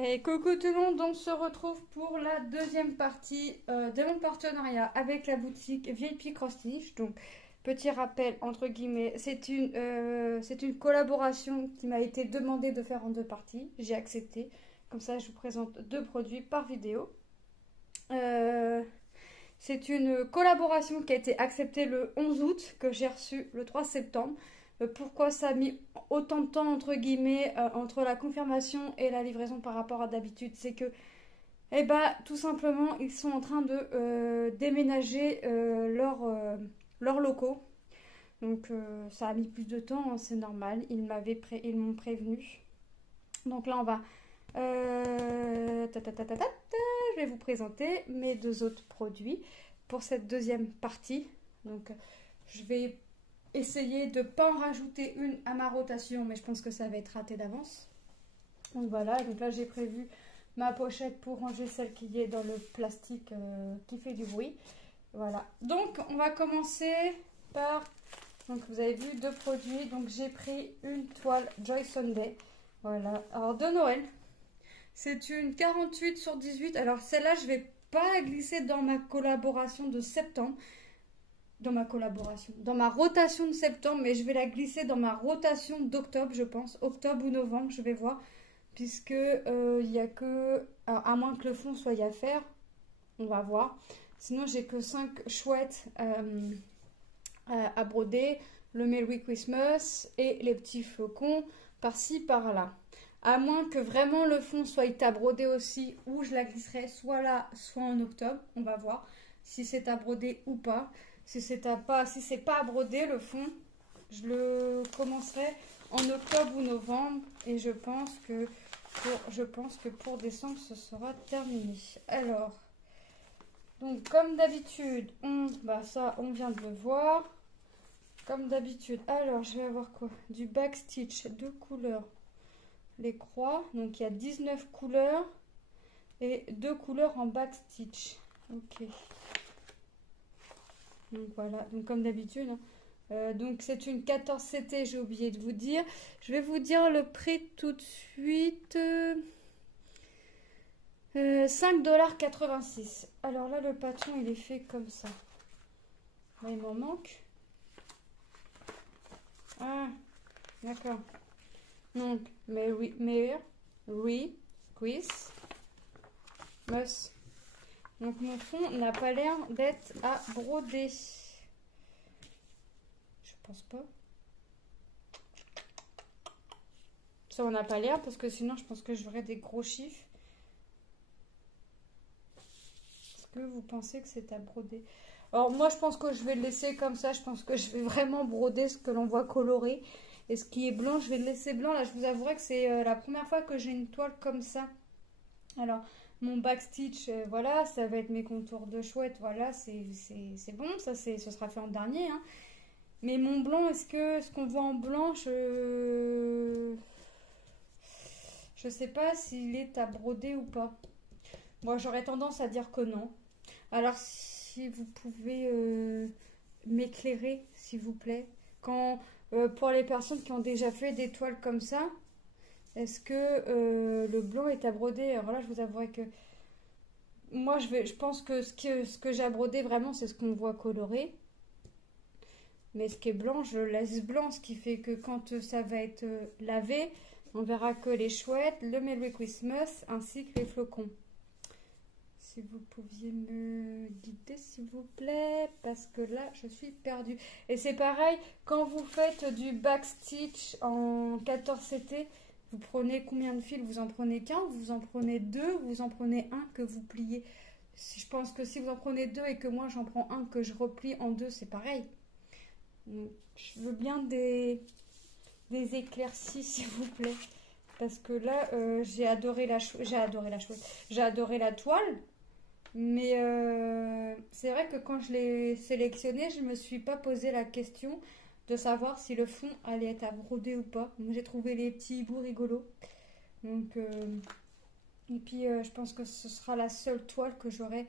Et coucou tout le monde, donc on se retrouve pour la deuxième partie de mon partenariat avec la boutique VIP Cross Stitch. Donc petit rappel entre guillemets, c'est une collaboration qui m'a été demandée de faire en deux parties. J'ai accepté, comme ça je vous présente deux produits par vidéo. C'est une collaboration qui a été acceptée le 11 août, que j'ai reçue le 3 septembre. Pourquoi ça a mis autant de temps, entre guillemets, entre la confirmation et la livraison par rapport à d'habitude? C'est que, eh ben, tout simplement, ils sont en train de déménager leurs locaux. Donc, ça a mis plus de temps, hein, c'est normal. Ils m'ont prévenu. Donc là, on va... je vais vous présenter mes deux autres produits pour cette deuxième partie. Donc, je vais essayer de ne pas en rajouter une à ma rotation, mais je pense que ça va être raté d'avance. Donc voilà, donc là j'ai prévu ma pochette pour ranger celle qui est dans le plastique qui fait du bruit. Voilà, donc on va commencer par, donc vous avez vu deux produits, donc j'ai pris une toile Joy Sunday, voilà, alors de Noël. C'est une 48/18, alors celle-là je vais pas la glisser dans ma collaboration de septembre, dans ma rotation de septembre, mais je vais la glisser dans ma rotation d'octobre, je pense, octobre ou novembre, je vais voir, puisque il y a que, alors, à moins que le fond soit à faire, on va voir. Sinon j'ai que 5 chouettes à broder, le Merry Christmas et les petits flocons par-ci par-là. À moins que vraiment le fond soit à broder aussi, ou je la glisserai soit là, soit en octobre, on va voir si c'est à broder ou pas. Si c'est pas à broder le fond, je le commencerai en octobre ou novembre et je pense que pour décembre ce sera terminé. Alors, donc comme d'habitude, ça on vient de le voir. Comme d'habitude, alors je vais avoir quoi? Du backstitch de couleurs, les croix. Donc il y a 19 couleurs et 2 couleurs en backstitch. Ok. Donc voilà, donc comme d'habitude, hein. Donc c'est une 14 CT, j'ai oublié de vous dire. Je vais vous dire le prix tout de suite. 5,86 $. Alors là, le patron, il est fait comme ça. Là, il m'en manque. Ah, d'accord. Donc, Merry Christmas. Donc mon fond n'a pas l'air d'être à broder. Je pense pas. Ça on n'a pas l'air parce que sinon je pense que j'aurais des gros chiffres. Est-ce que vous pensez que c'est à broder? Alors moi je pense que je vais le laisser comme ça. Je pense que je vais vraiment broder ce que l'on voit coloré. Et ce qui est blanc, je vais le laisser blanc. Là je vous avouerai que c'est la première fois que j'ai une toile comme ça. Alors... mon backstitch, voilà, ça va être mes contours de chouette, voilà, c'est bon, ça ce sera fait en dernier. Hein. Mais mon blanc, ce qu'on voit en blanc, je sais pas s'il est à broder ou pas. Moi, j'aurais tendance à dire que non. Alors, si vous pouvez m'éclairer, s'il vous plaît, pour les personnes qui ont déjà fait des toiles comme ça, est-ce que le blanc est à broder? Alors là, je vous avouerai que moi, je pense que ce que j'ai à broder vraiment, c'est ce qu'on voit coloré. Mais ce qui est blanc, je laisse blanc, ce qui fait que quand ça va être lavé, on verra que les chouettes, le Merry Christmas, ainsi que les flocons. Si vous pouviez me guider, s'il vous plaît, parce que là, je suis perdue. Et c'est pareil, quand vous faites du backstitch en 14 CT, vous prenez combien de fils? Vous en prenez qu'un, vous en prenez deux, vous en prenez un que vous pliez. Je pense que si vous en prenez deux et que moi j'en prends un que je replie en deux, c'est pareil. Je veux bien des éclaircies, s'il vous plaît. Parce que là, j'ai adoré la toile. Mais c'est vrai que quand je l'ai sélectionnée, je ne me suis pas posé la question de savoir si le fond allait être à broder ou pas. J'ai trouvé les petits bouts rigolos. Donc, et puis, je pense que ce sera la seule toile que j'aurai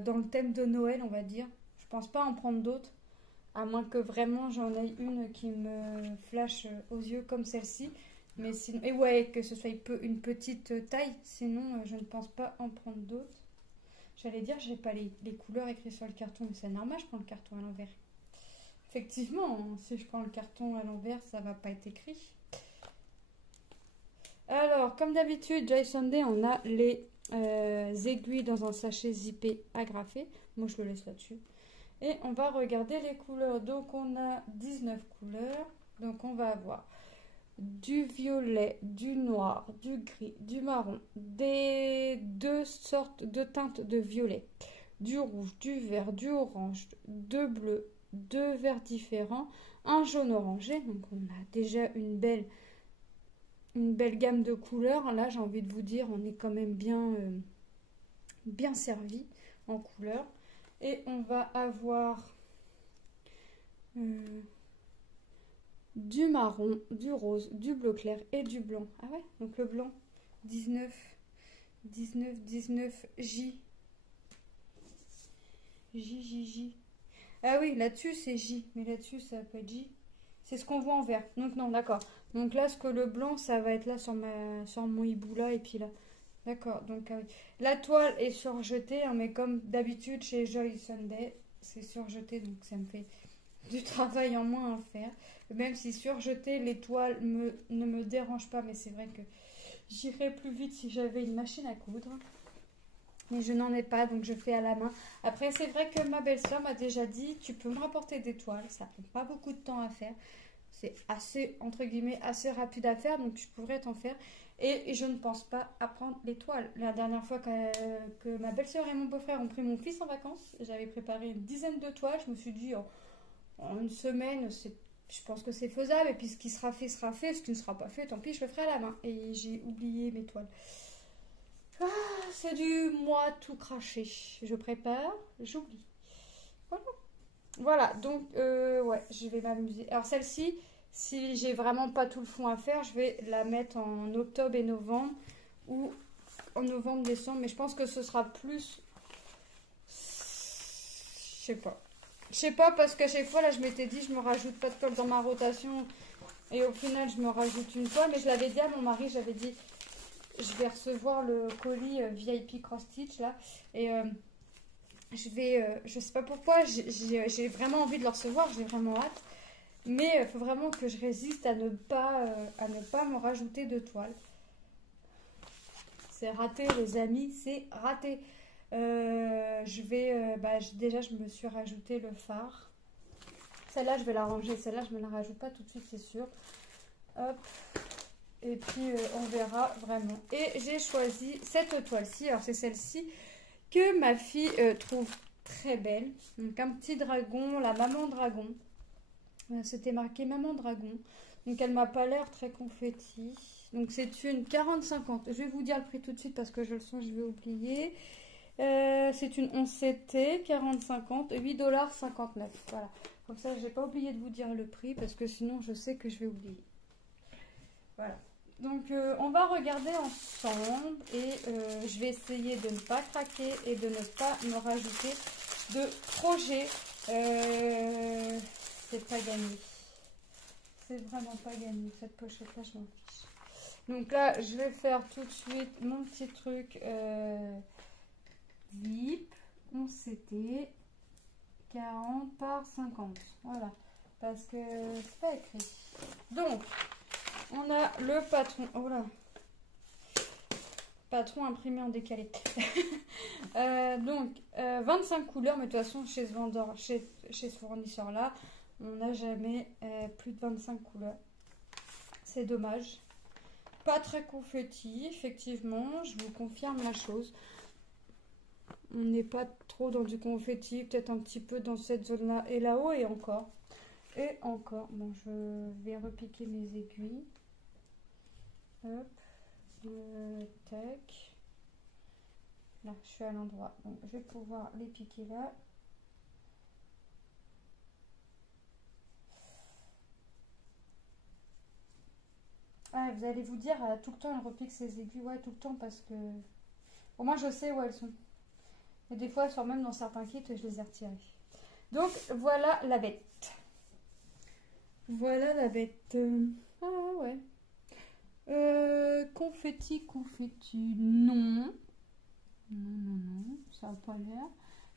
dans le thème de Noël, on va dire. Je pense pas en prendre d'autres, à moins que vraiment j'en aie une qui me flash aux yeux comme celle-ci. Mais sinon, et ouais, que ce soit une petite taille, sinon je ne pense pas en prendre d'autres. J'allais dire, j'ai pas les couleurs écrites sur le carton, mais c'est normal, je prends le carton à l'envers. Effectivement, hein, si je prends le carton à l'envers, ça va pas être écrit. Alors, comme d'habitude, Jason Day, on a les aiguilles dans un sachet zippé agrafé. Moi, je le laisse là-dessus. Et on va regarder les couleurs. Donc, on a 19 couleurs. Donc, on va avoir du violet, du noir, du gris, du marron, des deux sortes de teintes de violet, du rouge, du vert, du orange, de bleu, deux verts différents, un jaune orangé. Donc, on a déjà une belle gamme de couleurs. Là, j'ai envie de vous dire, on est quand même bien servi en couleurs. Et on va avoir du marron, du rose, du bleu clair et du blanc. Ah ouais, donc le blanc, 19, 19, 19, J. J, J, J. Ah oui, là-dessus c'est J, mais là-dessus ça va pas être J. C'est ce qu'on voit en vert. Donc non, d'accord. Donc là, ce que le blanc, ça va être là sur mon hibou là et puis là. D'accord. Donc la toile est surjetée, hein, mais comme d'habitude chez Joy Sunday, c'est surjeté, donc ça me fait du travail en moins à faire. Même si surjeter les toiles ne me dérange pas, mais c'est vrai que j'irais plus vite si j'avais une machine à coudre. Mais je n'en ai pas, donc je fais à la main. Après, c'est vrai que ma belle-sœur m'a déjà dit, tu peux me rapporter des toiles, ça prend pas beaucoup de temps à faire. C'est assez, entre guillemets, assez rapide à faire, donc je pourrais t'en faire. Et je ne pense pas à prendre les toiles. La dernière fois que ma belle-sœur et mon beau-frère ont pris mon fils en vacances, j'avais préparé une dizaine de toiles. Je me suis dit, en une semaine, je pense que c'est faisable. Et puis ce qui sera fait, sera fait. Ce qui ne sera pas fait, tant pis, je le ferai à la main. Et j'ai oublié mes toiles. Ah, c'est du moi tout craché. Je prépare, j'oublie. Voilà. Voilà, donc ouais, je vais m'amuser. Alors celle-ci, si j'ai vraiment pas tout le fond à faire, je vais la mettre en octobre et novembre ou en novembre-décembre. Mais je pense que ce sera plus... Je sais pas. Je sais pas parce qu'à chaque fois, là, je m'étais dit, je me rajoute pas de toile dans ma rotation. Et au final, je me rajoute une toile. Mais je l'avais dit à mon mari, j'avais dit, je vais recevoir le colis VIP Cross Stitch, là. Et je sais pas pourquoi, j'ai vraiment envie de le recevoir, j'ai vraiment hâte. Mais il faut vraiment que je résiste à ne pas me rajouter de toile. C'est raté, les amis, c'est raté. Déjà, je me suis rajouté le phare. Celle-là, je vais la ranger. Celle-là, je me la rajoute pas tout de suite, c'est sûr. Hop. Et puis, on verra vraiment. Et j'ai choisi cette toile-ci. Alors, c'est celle-ci que ma fille trouve très belle. Donc, un petit dragon, la maman dragon. C'était marqué maman dragon. Donc, elle m'a pas l'air très confetti. Donc, c'est une 40-50. Je vais vous dire le prix tout de suite parce que je le sens, je vais oublier. C'est une 11CT 40-50, 8,59 $. Voilà. Comme ça, j'ai pas oublié de vous dire le prix parce que sinon, je sais que je vais oublier. Voilà. Donc, on va regarder ensemble et je vais essayer de ne pas craquer et de ne pas me rajouter de projet. C'est pas gagné. C'est vraiment pas gagné. Cette pochette-là, je m'en fiche. Donc là, je vais faire tout de suite mon petit truc zip. On s'était 40 par 50. Voilà. Parce que c'est pas écrit. Donc, on a le patron. Oh là. Patron imprimé en décalé. Donc, 25 couleurs. Mais de toute façon, chez ce vendeur, chez ce fournisseur-là, on n'a jamais plus de 25 couleurs. C'est dommage. Pas très confetti, effectivement. Je vous confirme la chose. On n'est pas trop dans du confetti. Peut-être un petit peu dans cette zone-là. Et là-haut, et encore. Et encore. Bon, je vais repiquer mes aiguilles. Hop. Tac. Là, je suis à l'endroit. Donc, je vais pouvoir les piquer là. Ah, vous allez vous dire, tout le temps, elle repique ses aiguilles. Ouais, tout le temps, parce que... Au moins, je sais où elles sont. Et des fois, elles sont même dans certains kits et je les ai retirées. Donc, voilà la bête. Voilà la bête. Ah, ouais. Confetti, confetti, non. Non, ça n'a pas l'air.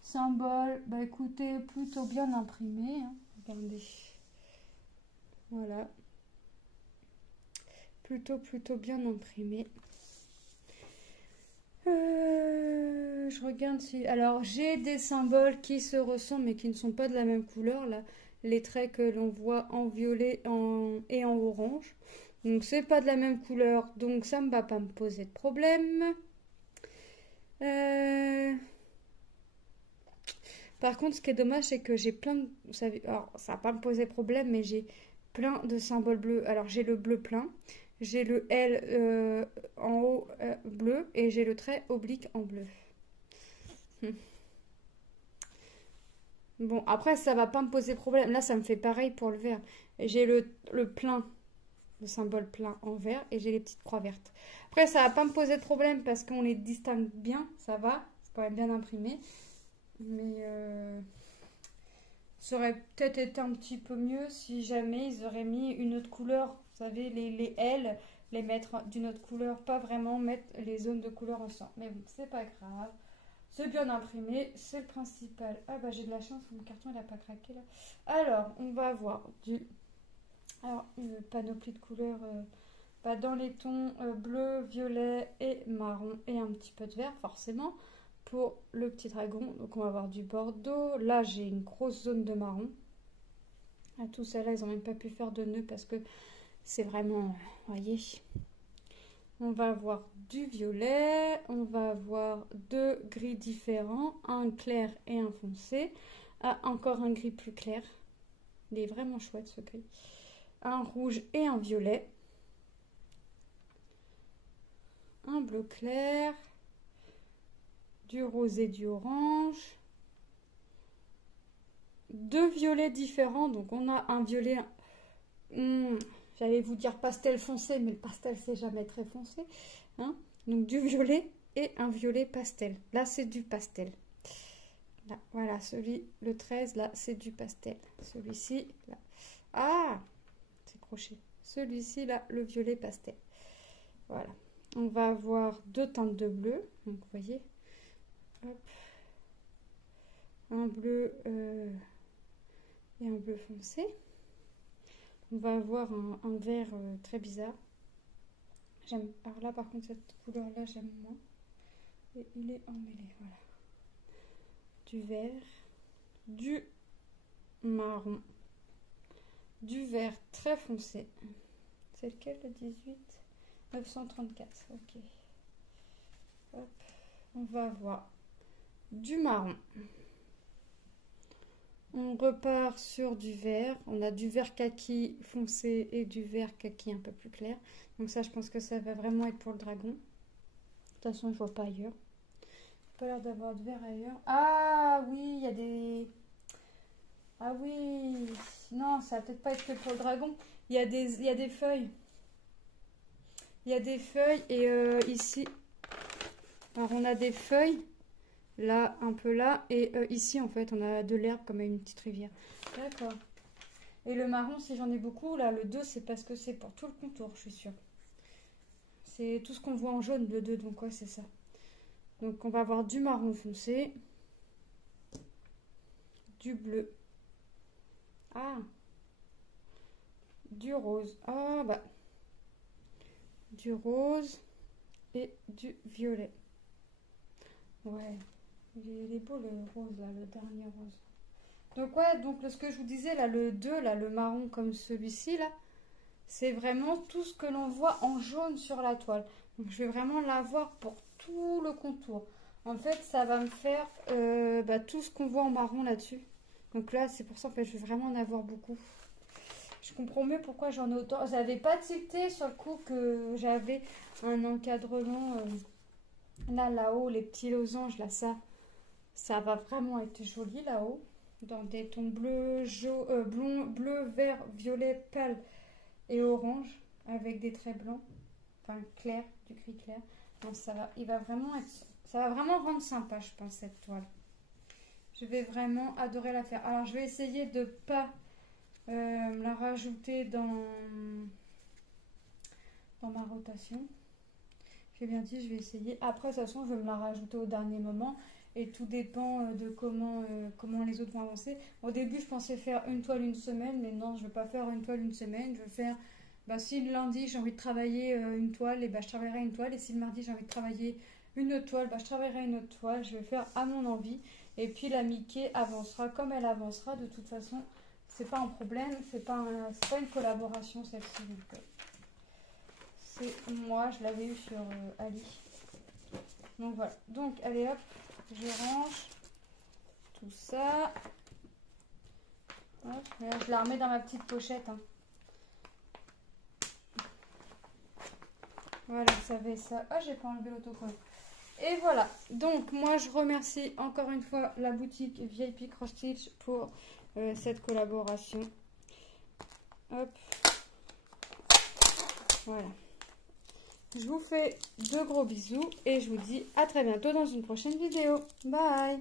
Symbole, bah écoutez, plutôt bien imprimé, hein. Regardez. Voilà. Plutôt bien imprimé. Je regarde si... Alors, j'ai des symboles qui se ressemblent mais qui ne sont pas de la même couleur. Là, les traits que l'on voit en violet et en orange. Donc, c'est pas de la même couleur. Donc, ça ne va pas me poser de problème. Par contre, ce qui est dommage, c'est que j'ai plein de... Vous savez, alors, ça va pas me poser problème, mais j'ai plein de symboles bleus. Alors, j'ai le bleu plein. J'ai le L en haut bleu et j'ai le trait oblique en bleu. Bon, après, ça va pas me poser problème. Là, ça me fait pareil pour le vert. J'ai le plein, le symbole plein en vert et j'ai les petites croix vertes. Après, ça va pas me poser de problème parce qu'on les distingue bien, ça va. C'est quand même bien imprimé. Mais ça aurait peut-être été un petit peu mieux si jamais ils auraient mis une autre couleur. Vous savez, les L, les mettre d'une autre couleur, pas vraiment mettre les zones de couleur ensemble. Mais bon, c'est pas grave. C'est bien imprimé, c'est le principal. Ah bah j'ai de la chance, mon carton il a pas craqué là. Alors, on va avoir une panoplie de couleurs dans les tons bleu, violet et marron et un petit peu de vert forcément pour le petit dragon. Donc on va avoir du bordeaux. Là j'ai une grosse zone de marron. À tout ça là ils n'ont même pas pu faire de nœud parce que c'est vraiment, voyez. On va avoir du violet, on va avoir deux gris différents, un clair et un foncé. Ah, encore un gris plus clair. Il est vraiment chouette ce gris. Un rouge et un violet. Un bleu clair. Du rose et du orange. Deux violets différents. Donc on a un violet... j'allais vous dire pastel foncé, mais le pastel c'est jamais très foncé. Hein, donc du violet et un violet pastel. Là c'est du pastel. Là, voilà, le 13, là c'est du pastel. Celui-ci, là. Ah, c'est crochet. Celui-ci, là, le violet pastel. Voilà. On va avoir deux teintes de bleu. Donc, vous voyez. Hop. Un bleu et un bleu foncé. On va avoir un vert très bizarre. Alors là, par contre, cette couleur-là, j'aime moins. Et il est emmêlé, voilà. Du vert, du marron, du vert très foncé. C'est lequel le 18 934, ok. Hop. On va avoir du marron. On repart sur du vert. On a du vert kaki foncé et du vert kaki un peu plus clair. Donc ça, je pense que ça va vraiment être pour le dragon. De toute façon, je vois pas ailleurs. Pas l'air d'avoir de vert ailleurs. Ah oui, il y a des... Ah oui, non, ça va peut-être pas être que pour le dragon. Il y a des feuilles. Il y a des feuilles et ici, alors on a des feuilles, là, un peu là, et ici en fait on a de l'herbe comme une petite rivière. D'accord. Et le marron, si j'en ai beaucoup, là, le 2, c'est parce que c'est pour tout le contour, je suis sûre. C'est tout ce qu'on voit en jaune, le 2, donc ouais, c'est ça. Donc on va avoir du marron foncé, du bleu, ah, du rose, ah bah, du rose et du violet. Ouais, il est beau le rose là, le dernier rose. Donc ouais, donc ce que je vous disais là, le 2, là, le marron comme celui-ci là, c'est vraiment tout ce que l'on voit en jaune sur la toile. Donc je vais vraiment l'avoir pour tout le contour. En fait, ça va me faire tout ce qu'on voit en marron là-dessus. Donc là, c'est pour ça en fait, je vais vraiment en avoir beaucoup. Je comprends mieux pourquoi j'en ai autant. J'avais pas tilté sur le coup que j'avais un encadrement là-haut, les petits losanges là, ça va vraiment être joli là-haut. Dans des tons bleu, bleu, vert, violet, pâle et orange avec des traits blancs, enfin clair, du gris clair. Donc ça va vraiment rendre sympa, je pense, cette toile. Je vais vraiment adorer la faire. Alors je vais essayer de pas la rajouter dans dans ma rotation. J'ai bien dit, je vais essayer. Après, de toute façon, je vais me la rajouter au dernier moment. Et tout dépend de comment les autres vont avancer. Au début, je pensais faire une toile une semaine. Mais non, je ne vais pas faire une toile une semaine. Je vais faire... si le lundi, j'ai envie de travailler une toile, et je travaillerai une toile. Et si le mardi, j'ai envie de travailler une autre toile, je travaillerai une autre toile. Je vais faire à mon envie. Et puis, la Mickey avancera comme elle avancera. De toute façon, c'est pas un problème. C'est pas une collaboration, celle-ci. C'est moi, je l'avais eu sur Ali. Donc voilà. Donc allez hop, je range tout ça. Hop, là, je la remets dans ma petite pochette. Hein. Voilà, vous savez ça. Ah, j'ai pas enlevé l'autocollant. Et voilà. Donc moi, je remercie encore une fois la boutique VIP Cross Stitch pour cette collaboration. Hop. Voilà. Je vous fais de gros bisous et je vous dis à très bientôt dans une prochaine vidéo. Bye!